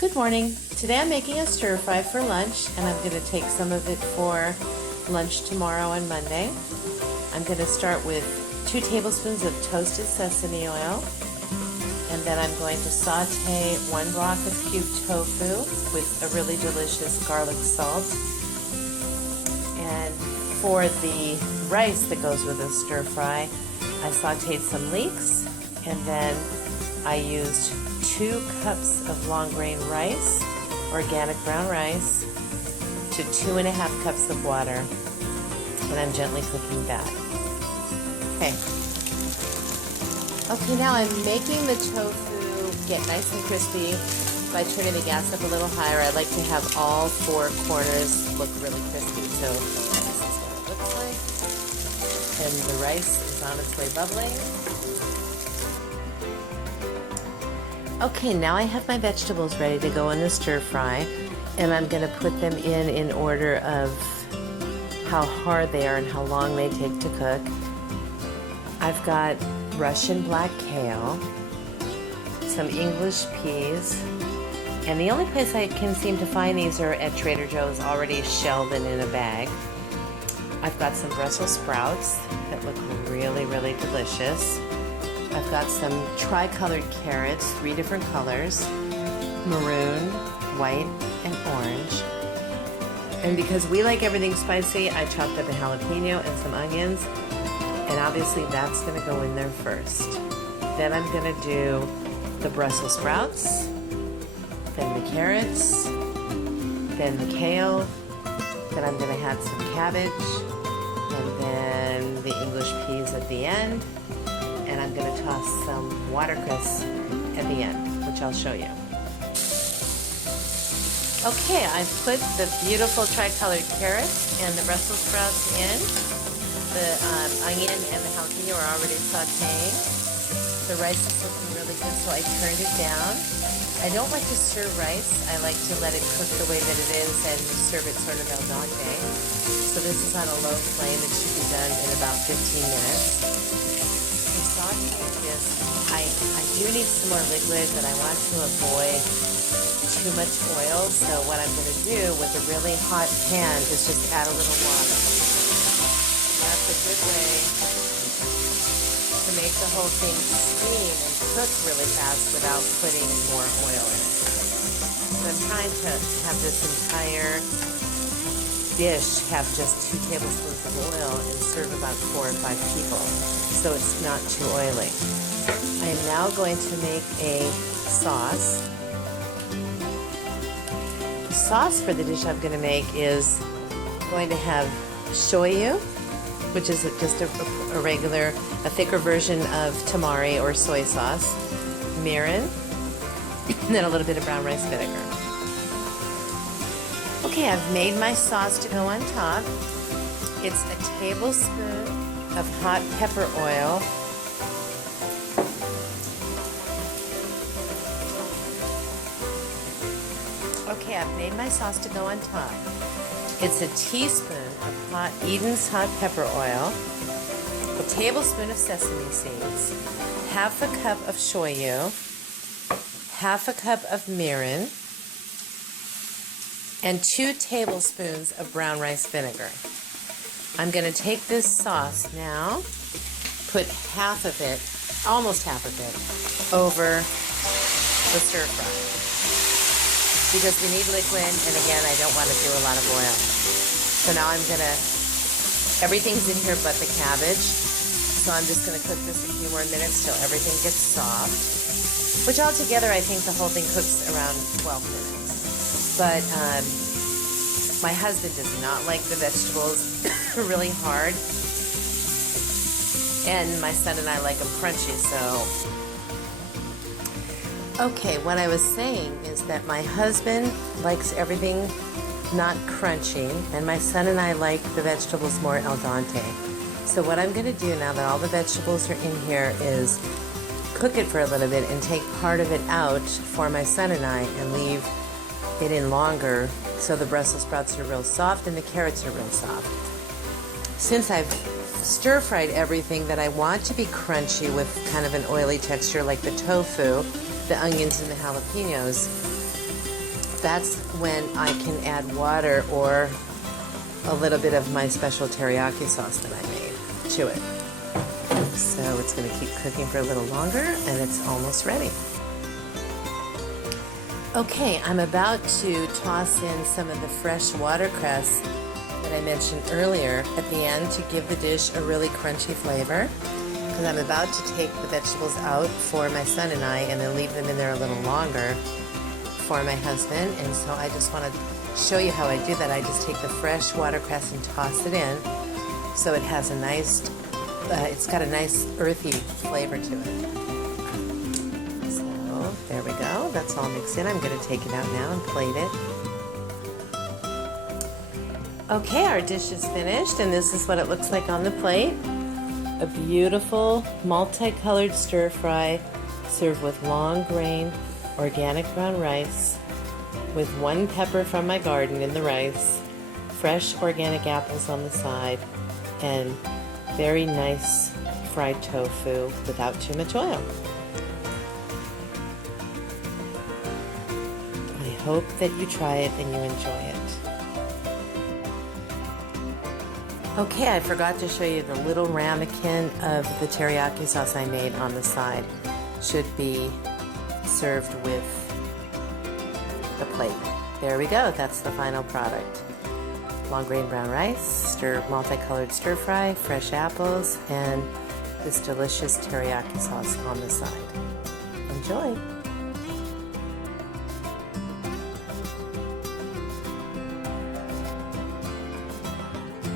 Good morning. Today I'm making a stir-fry for lunch, and I'm going to take some of it for lunch tomorrow on Monday. I'm going to start with 2 tablespoons of toasted sesame oil, and then I'm going to saute 1 block of cubed tofu with a really delicious garlic salt. And for the rice that goes with the stir-fry, I sauteed some leeks, and then I used 2 cups of long grain rice, organic brown rice, to 2.5 cups of water, and I'm gently cooking that. Okay, now I'm making the tofu get nice and crispy by turning the gas up a little higher. I like to have all 4 corners look really crispy, so this is what it looks like. And the rice is on its way bubbling. Okay, now I have my vegetables ready to go in the stir fry, and I'm going to put them in order of how hard they are and how long they take to cook. I've got Russian black kale, some English peas, and the only place I can seem to find these are at Trader Joe's, already shelled and in a bag. I've got some Brussels sprouts that look really, really delicious. I've got some tri-colored carrots, 3 different colors, maroon, white, and orange. And because we like everything spicy, I chopped up a jalapeno and some onions, and obviously that's going to go in there first. Then I'm going to do the Brussels sprouts, then the carrots, then the kale, then I'm going to add some cabbage, and then the English peas at the end. And I'm going to toss some watercress at the end, which I'll show you. Okay, I've put the beautiful tri-colored carrots and the Brussels sprouts in. The onion and the jalapeno are already sauteing. The rice is looking really good, so I turned it down. I don't like to stir rice. I like to let it cook the way that it is and serve it sort of al dente. So this is on a low flame. It should be done in about 15 minutes. I do need some more liquid, but I want to avoid too much oil, so what I'm going to do with a really hot pan is just add a little water. That's a good way to make the whole thing steam and cook really fast without putting more oil in it. So I'm trying to have this entire dish have just 2 tablespoons of oil and serve about 4 or 5 people, so it's not too oily. I am now going to make a sauce. The sauce for the dish I'm going to make is going to have shoyu, which is just a regular, a thicker version of tamari or soy sauce, mirin, and then a little bit of brown rice vinegar. Okay, I've made my sauce to go on top. It's a tablespoon of hot pepper oil, okay, I've made my sauce to go on top. It's a teaspoon of Eden's hot pepper oil, a tablespoon of sesame seeds, half a cup of shoyu, half a cup of mirin, and 2 tablespoons of brown rice vinegar. I'm going to take this sauce now, put half of it, almost half of it, over the stir fry. Because we need liquid, and again, I don't want to do a lot of oil. So now everything's in here but the cabbage. So I'm just going to cook this a few more minutes till everything gets soft. Which altogether, I think the whole thing cooks around 12 minutes. But my husband does not like the vegetables really hard, and my son and I like them crunchy, so. Okay, what I was saying is that my husband likes everything not crunchy, and my son and I like the vegetables more al dente. So what I'm going to do now that all the vegetables are in here is cook it for a little bit and take part of it out for my son and I and leave it in longer so the Brussels sprouts are real soft and the carrots are real soft. Since I've stir-fried everything that I want to be crunchy with kind of an oily texture like the tofu, the onions, and the jalapenos, that's when I can add water or a little bit of my special teriyaki sauce that I made to it. So it's going to keep cooking for a little longer, and it's almost ready. Okay, I'm about to toss in some of the fresh watercress that I mentioned earlier at the end to give the dish a really crunchy flavor, because I'm about to take the vegetables out for my son and I, and then leave them in there a little longer for my husband. And so I just want to show you how I do that. I just take the fresh watercress and toss it in, so it has a nice, it's got a nice earthy flavor to it. So there we go. That's all mixed in. I'm going to take it out now and plate it. Okay, our dish is finished, and this is what it looks like on the plate. A beautiful multicolored stir-fry served with long grain organic brown rice with 1 pepper from my garden in the rice, fresh organic apples on the side, and very nice fried tofu without too much oil. I hope that you try it and you enjoy it. Okay, I forgot to show you the little ramekin of the teriyaki sauce I made on the side. Should be served with the plate. There we go, that's the final product. Long grain brown rice, multicolored stir fry, fresh apples, and this delicious teriyaki sauce on the side. Enjoy!